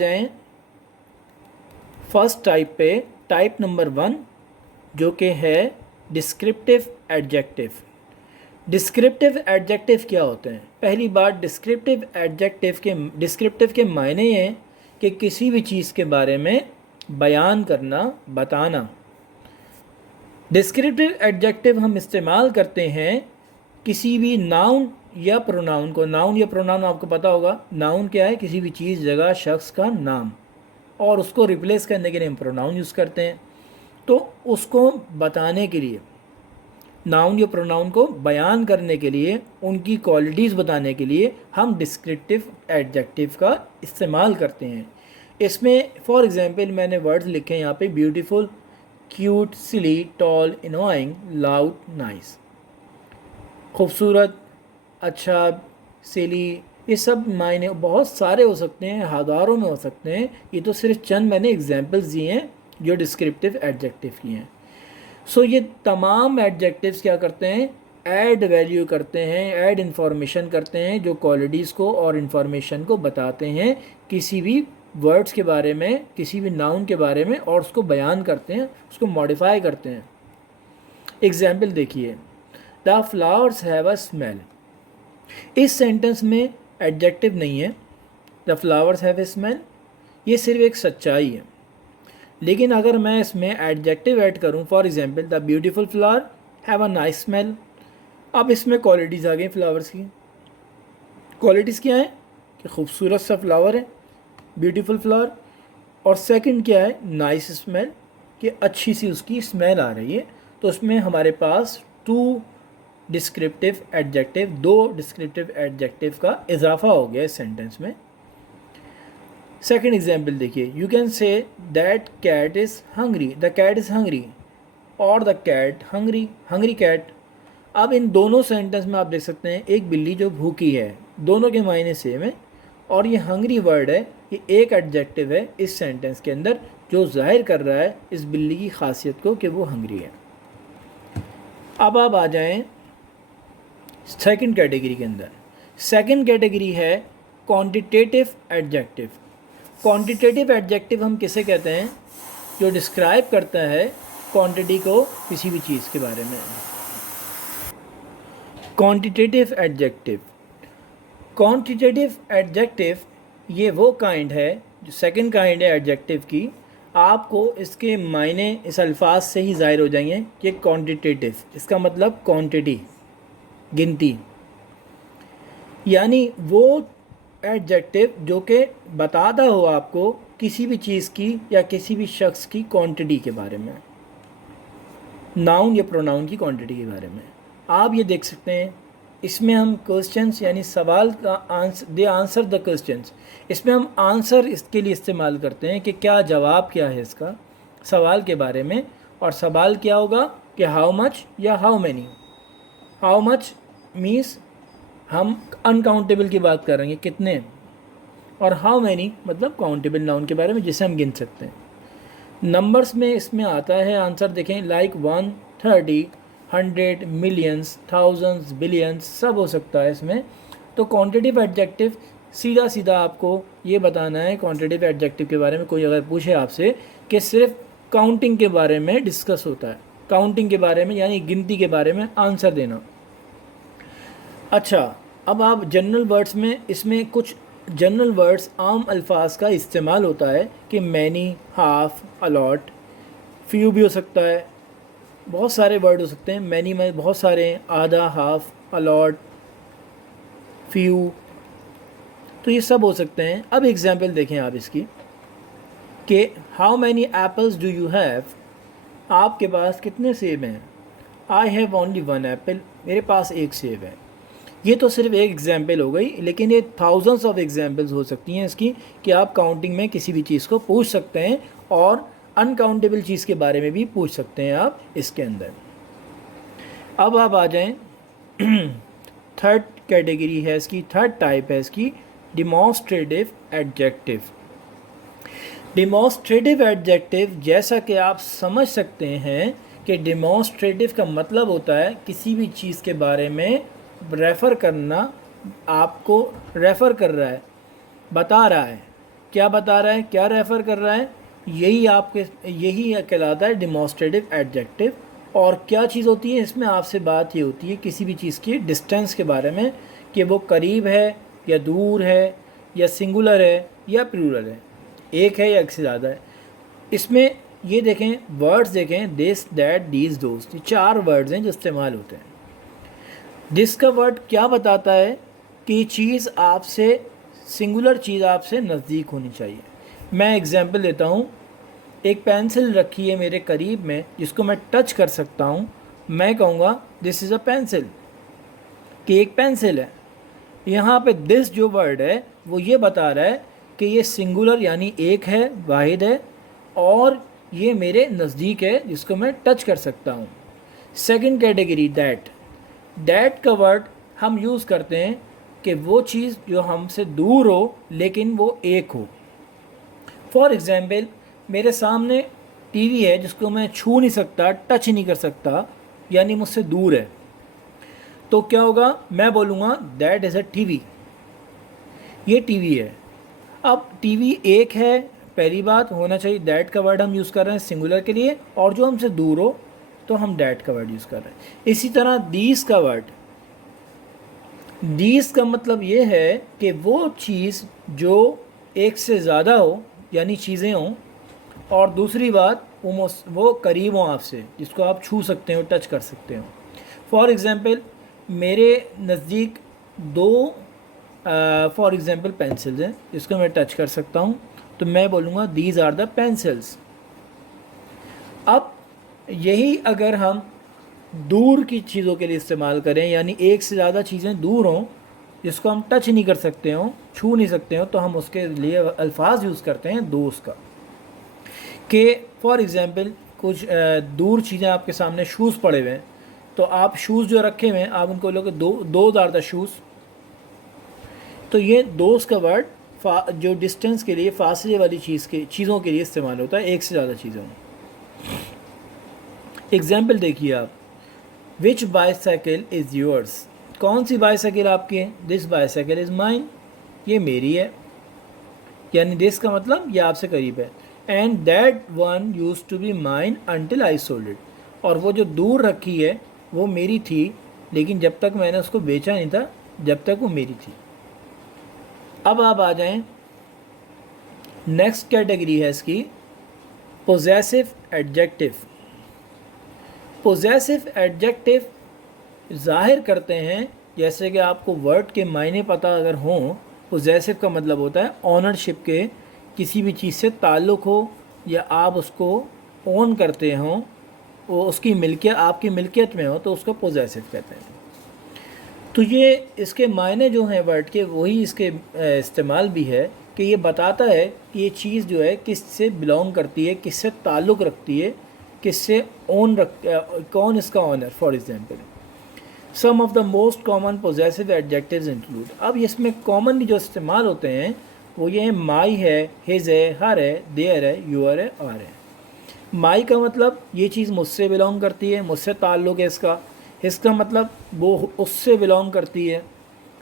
जाएं first type पे, type number 1 जो कि है डिस्क्रिप्टिव एडजेक्टिव। डिस्क्रिप्टिव एडजेक्टिव क्या होते हैं? पहली बात, डिस्क्रिप्टिव के मायने ये हैं कि किसी भी चीज़ के बारे में बयान करना, बताना। डिस्क्रिप्टिव एडजेक्टिव हम इस्तेमाल करते हैं किसी भी नाउन या प्रोनाउन को। नाउन या प्रोनाउन आपको पता होगा। नाउन क्या है? किसी भी चीज़, जगह, शख्स का नाम, और उसको रिप्लेस करने के लिए हम प्रोनाउन यूज़ करते हैं। तो उसको बताने के लिए, नाउन या प्रोनाउन को बयान करने के लिए, उनकी क्वालिटीज़ बताने के लिए हम डिस्क्रिप्टिव एडजेक्टिव का इस्तेमाल करते हैं। इसमें फॉर एग्जांपल मैंने वर्ड्स लिखे हैं यहाँ पे: ब्यूटीफुल, क्यूट, सिली, टॉल, इनोइंग, लाउड, नाइस। खूबसूरत, अच्छा, सिली, ये सब मायने बहुत सारे हो सकते हैं, हज़ारों में हो सकते हैं। ये तो सिर्फ चंद मैंने एग्जांपल्स दिए हैं जो डिस्क्रिप्टिव एडजेक्टिव की हैं। सो ये तमाम एडजेक्टिव्स क्या करते हैं? ऐड वैल्यू करते हैं, ऐड इंफॉर्मेशन करते हैं, जो क्वालिटीज़ को और इन्फॉर्मेशन को बताते हैं किसी भी वर्ड्स के बारे में, किसी भी नाउन के बारे में, और उसको बयान करते हैं, उसको मॉडिफाई करते हैं। एग्जाम्पल देखिए, the flowers have a smell. इस सेंटेंस में एडजेक्टिव नहीं है, the flowers have a smell, ये सिर्फ एक सच्चाई है। लेकिन अगर मैं इसमें एडजेक्टिव ऐड करूं, for example the beautiful flower have a nice smell, अब इसमें क्वालिटीज़ आ गई फ्लावर्स की। क्वालिटीज़ क्या है? कि खूबसूरत सा फ्लावर है, ब्यूटीफुल फ्लावर, और सेकंड क्या है? नाइस स्मेल, कि अच्छी सी उसकी स्मेल आ रही है। तो उसमें हमारे पास दो डिस्क्रिप्टिव एडजेक्टिव का इजाफा हो गया इस सेंटेंस में। सेकेंड एग्जाम्पल देखिए, you can say that cat is hungry, the cat is hungry, और the cat hungry, hungry cat. अब इन दोनों सेंटेंस में आप देख सकते हैं एक बिल्ली जो भूखी है, दोनों के मायने सेम है, और ये हंग्री वर्ड है, ये एक एडजेक्टिव है इस सेंटेंस के अंदर जो जाहिर कर रहा है इस बिल्ली की खासियत को कि वो हंग्री है। अब आप आ जाएं सेकंड कैटेगरी के अंदर। सेकंड कैटेगरी है क्वांटिटेटिव एडजेक्टिव। क्वांटिटेटिव एडजेक्टिव हम किसे कहते हैं? जो डिस्क्राइब करता है क्वांटिटी को किसी भी चीज़ के बारे में। क्वांटिटेटिव एडजेक्टिव, क्वांटिटेटिव एडजेक्टिव ये वो काइंड है, जो सेकंड काइंड है एडजेक्टिव की। आपको इसके मायने इस अल्फाज से ही ज़ाहिर हो जाएंगे कि क्वांटिटेटिव, इसका मतलब क्वांटिटी, गिनती, यानी वो एडजेक्टिव जो कि बताता हो आपको किसी भी चीज़ की या किसी भी शख्स की क्वांटिटी के बारे में, नाउन या प्रोनाउन की क्वांटिटी के बारे में। आप ये देख सकते हैं इसमें हम क्वेश्चंस, यानी सवाल का answer, they answer the questions, इसमें हम आंसर इसके लिए इस्तेमाल करते हैं कि क्या जवाब क्या है इसका सवाल के बारे में। और सवाल क्या होगा कि हाउ मच या how many. How much means हम अनकाउंटेबल की बात करेंगे, कितने, और हाउ मैनी मतलब काउंटेबल नाउन के बारे में जिसे हम गिन सकते हैं। नंबर्स में इसमें आता है आंसर, देखें, लाइक 1, 30, 100, मिलियंस, थाउजेंड्स, बिलियंस, सब हो सकता है इसमें। तो क्वांटिटेटिव एडजेक्टिव सीधा सीधा आपको ये बताना है क्वांटिटेटिव एडजेक्टिव के बारे में। कोई अगर पूछे आपसे कि सिर्फ काउंटिंग के बारे में डिस्कस होता है, काउंटिंग के बारे में यानी गिनती के बारे में आंसर देना। अच्छा, अब आप जनरल वर्ड्स में, इसमें कुछ जनरल वर्ड्स, आम अल्फाज का इस्तेमाल होता है कि मैनी, हाफ, अलॉट, फ्यू भी हो सकता है, बहुत सारे वर्ड हो सकते हैं। मैनी में बहुत सारे हैं, आधा, हाफ, अलॉट, फ्यू, तो ये सब हो सकते हैं। अब एग्जांपल देखें आप इसकी कि how many apples do you have, आपके पास कितने सेब हैं? आई हैव ओनली 1 एप्पल, मेरे पास एक सेब है। ये तो सिर्फ एक एग्जाम्पल हो गई, लेकिन ये थाउजेंड्स ऑफ एग्जाम्पल्स हो सकती हैं इसकी कि आप काउंटिंग में किसी भी चीज़ को पूछ सकते हैं, और अनकाउंटेबल चीज़ के बारे में भी पूछ सकते हैं आप इसके अंदर। अब आप आ जाएं थर्ड कैटेगरी है इसकी, थर्ड टाइप है इसकी, डिमॉन्स्ट्रेटिव एडजेक्टिव। डिमॉन्स्ट्रेटिव एडजेक्टिव, जैसा कि आप समझ सकते हैं कि डिमॉन्स्ट्रेटिव का मतलब होता है किसी भी चीज़ के बारे में रेफ़र करना, आपको रेफ़र कर रहा है, बता रहा है, क्या बता रहा है, क्या रेफ़र कर रहा है, यही कहलाता है डिमॉन्स्ट्रेटिव एडजेक्टिव। और क्या चीज़ होती है इसमें, आपसे बात ये होती है किसी भी चीज़ की डिस्टेंस के बारे में, कि वो करीब है या दूर है या सिंगुलर है या प्लूरल है, एक है या एक से ज़्यादा है। इसमें ये देखें, वर्ड्स देखें, दिस दैट दीज दोस्त, ये 4 वर्ड्स हैं जो इस्तेमाल होते हैं। दिस का वर्ड क्या बताता है कि चीज़ आपसे, सिंगुलर चीज़ आपसे नज़दीक होनी चाहिए। मैं एग्जांपल देता हूँ, एक पेंसिल रखी है मेरे करीब में जिसको मैं टच कर सकता हूँ, मैं कहूँगा दिस इज़ अ पेंसिल, कि एक पेंसिल है। यहाँ पे दिस जो वर्ड है वो ये बता रहा है कि ये सिंगुलर यानी एक है, वाहिद है, और ये मेरे नज़दीक है जिसको मैं टच कर सकता हूँ। सेकंड कैटेगरी दैट, दैट का वर्ड हम यूज़ करते हैं कि वो चीज़ जो हमसे दूर हो लेकिन वो एक हो। फॉर एग्ज़ाम्पल, मेरे सामने टीवी है जिसको मैं छू नहीं सकता, टच नहीं कर सकता, यानी मुझसे दूर है, तो क्या होगा, मैं बोलूँगा दैट इज़ अ टीवी, ये टीवी है। अब टीवी एक है, पहली बात होना चाहिए, दैट का वर्ड हम यूज़ कर रहे हैं सिंगुलर के लिए, और जो हमसे दूर हो तो हम दैट का वर्ड यूज़ कर रहे हैं। इसी तरह दीस का वर्ड, दीस का मतलब ये है कि वो चीज़ जो एक से ज़्यादा हो, यानी चीज़ें हों, और दूसरी बात वो करीब हों आपसे, जिसको आप छू सकते हो, टच कर सकते हो। फॉर एग्ज़ाम्पल, मेरे नज़दीक 2 फॉर एग्ज़ाम्पल पेंसिल्स हैं जिसको मैं टच कर सकता हूँ, तो मैं बोलूँगा दीज आर द पेंसिल्स। अब यही अगर हम दूर की चीज़ों के लिए इस्तेमाल करें, यानी एक से ज़्यादा चीज़ें दूर हों जिसको हम टच नहीं कर सकते हों, छू नहीं सकते हों, तो हम उसके लिए अल्फाज यूज़ करते हैं दोस्त का। कि फॉर एग्ज़ाम्पल कुछ दूर चीज़ें आपके सामने, शूज़ पड़े हुए हैं, तो आप शूज़ जो रखे हुए हैं आप उनको लोग दो आर द शूज़, तो ये दोस्त का वर्ड जो डिस्टेंस के लिए, फासले वाली चीज़ों के लिए इस्तेमाल होता है, एक से ज़्यादा चीज़ों में। एग्जाम्पल देखिए आप, विच बाईसाइकिल इज़ योर्स, कौन सी बाईसाइकिल आपकी है, दिस बाईसाइकिल इज़ माइन, ये मेरी है, यानी दिस का मतलब ये आपसे करीब है। And that one used to be mine until I sold it, और वो जो दूर रखी है वो मेरी थी, लेकिन जब तक मैंने उसको बेचा नहीं था, जब तक वो मेरी थी। अब आप आ जाएं, नेक्स्ट कैटेगरी है इसकी, पोजेसिव एडजेक्टिव। पोजेसिव एडजेक्टिव ज़ाहिर करते हैं, जैसे कि आपको वर्ड के मायने पता अगर हों, पोजेसिव का मतलब होता है ऑनरशिप के, किसी भी चीज़ से ताल्लुक़ हो या आप उसको ओन करते हों, वो उसकी मिल्कियत आपकी मिल्कियत में हो, तो उसको पोजेसिव कहते हैं। तो ये इसके मायने जो हैं वर्ड के, वही इसके इस्तेमाल भी है कि ये बताता है कि ये चीज़ जो है किससे बिलोंग करती है, किससे ताल्लुक़ रखती है, किससे कौन इसका owner. For example, some of the most common possessive adjectives include, अब इसमें कॉमनली जो इस्तेमाल होते हैं वो ये हैं, माई है, हिज है, हर है, देयर है, यूअर है, आर है। माई का मतलब ये चीज़ मुझसे बिलोंग करती है, मुझसे ताल्लुक़ है इसका। इसका मतलब वो उससे बिलोंग करती है।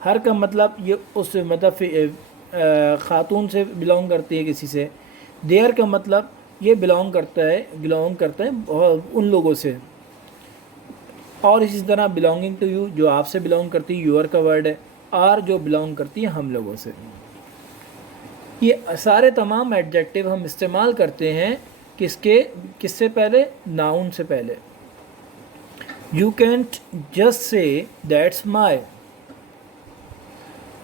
हर का मतलब ये उस मतलब ख़ातून से बिलोंग करती है, किसी से। देयर का मतलब ये बिलोंग करता है उन लोगों से। और इसी तरह बिलोंगिंग टू यू, जो आपसे बिलोंग करती है, यूअर का वर्ड है। आर जो बिलोंग करती है हम लोगों से। ये सारे तमाम एडजेक्टिव हम इस्तेमाल करते हैं किससे पहले, नाउन से पहले। You can't just say that's my.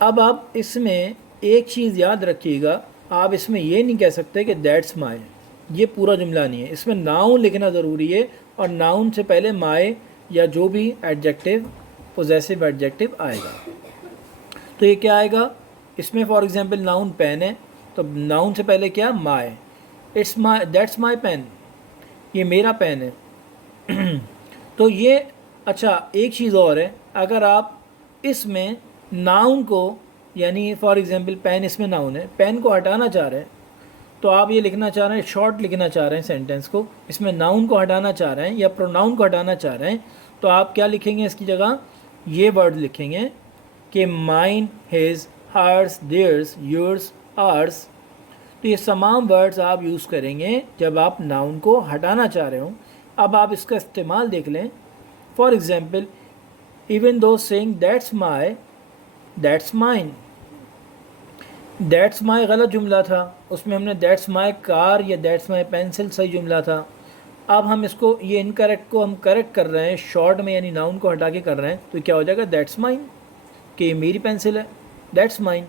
अब आप इसमें एक चीज़ याद रखिएगा, आप इसमें ये नहीं कह सकते कि दैट्स माई, ये पूरा जुमला नहीं है, इसमें नाउन लिखना ज़रूरी है, और नाउन से पहले माई या जो भी एडजेक्टिव, पोजेसिव एडजेक्टिव आएगा। तो ये क्या आएगा इसमें, फॉर एग्जांपल नाउन पेन है, तो नाउन से पहले क्या, my. It's my, that's my pen, ये मेरा पेन है। तो ये अच्छा, एक चीज़ और है, अगर आप इसमें नाउन को, यानी फॉर एग्जांपल पेन, इसमें नाउन है, पेन को हटाना चाह रहे हैं, तो आप ये लिखना चाह रहे हैं, शॉर्ट लिखना चाह रहे हैं सेंटेंस को, इसमें नाउन को हटाना चाह रहे हैं या प्रोनाउन को हटाना चाह रहे हैं, तो आप क्या लिखेंगे इसकी जगह, ये वर्ड लिखेंगे कि mine, his, hers, theirs, yours, ours, तो ये तमाम वर्ड्स आप यूज़ करेंगे जब आप नाउन को हटाना चाह रहे हो। अब आप इसका इस्तेमाल देख लें। For example, even though saying that's my, that's mine. That's my गलत जुमला था, उसमें हमने दैट्स माई कार या दैट्स माई पेंसिल सही जुमला था। अब हम इसको, ये इनकरेक्ट को हम करेक्ट कर रहे हैं शॉर्ट में, यानी नाउन को हटा के कर रहे हैं, तो क्या हो जाएगा, दैट्स माइन, कि ये मेरी पेंसिल है, दैट्स माइन।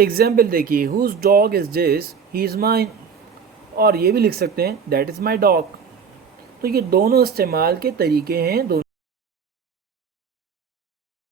एग्जाम्पल देखिए, whose dog is this, he is mine. और ये भी लिख सकते हैं दैट इज़ माई डॉग। तो ये दोनों इस्तेमाल के तरीके हैं, दोनों